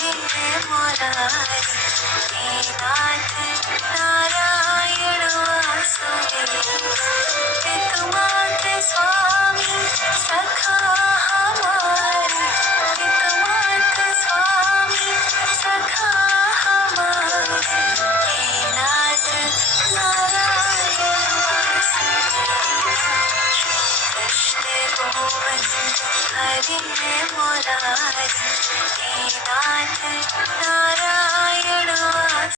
हरे मुरारी हे नाथ नारायण वासुदेव पितुमात स्वामी सखा हमारे पितुमात स्वामी सखा हमारे हे नाथ नारायण वासुदेव कृष्ण गोविंद हरे मुरारी हे नाथ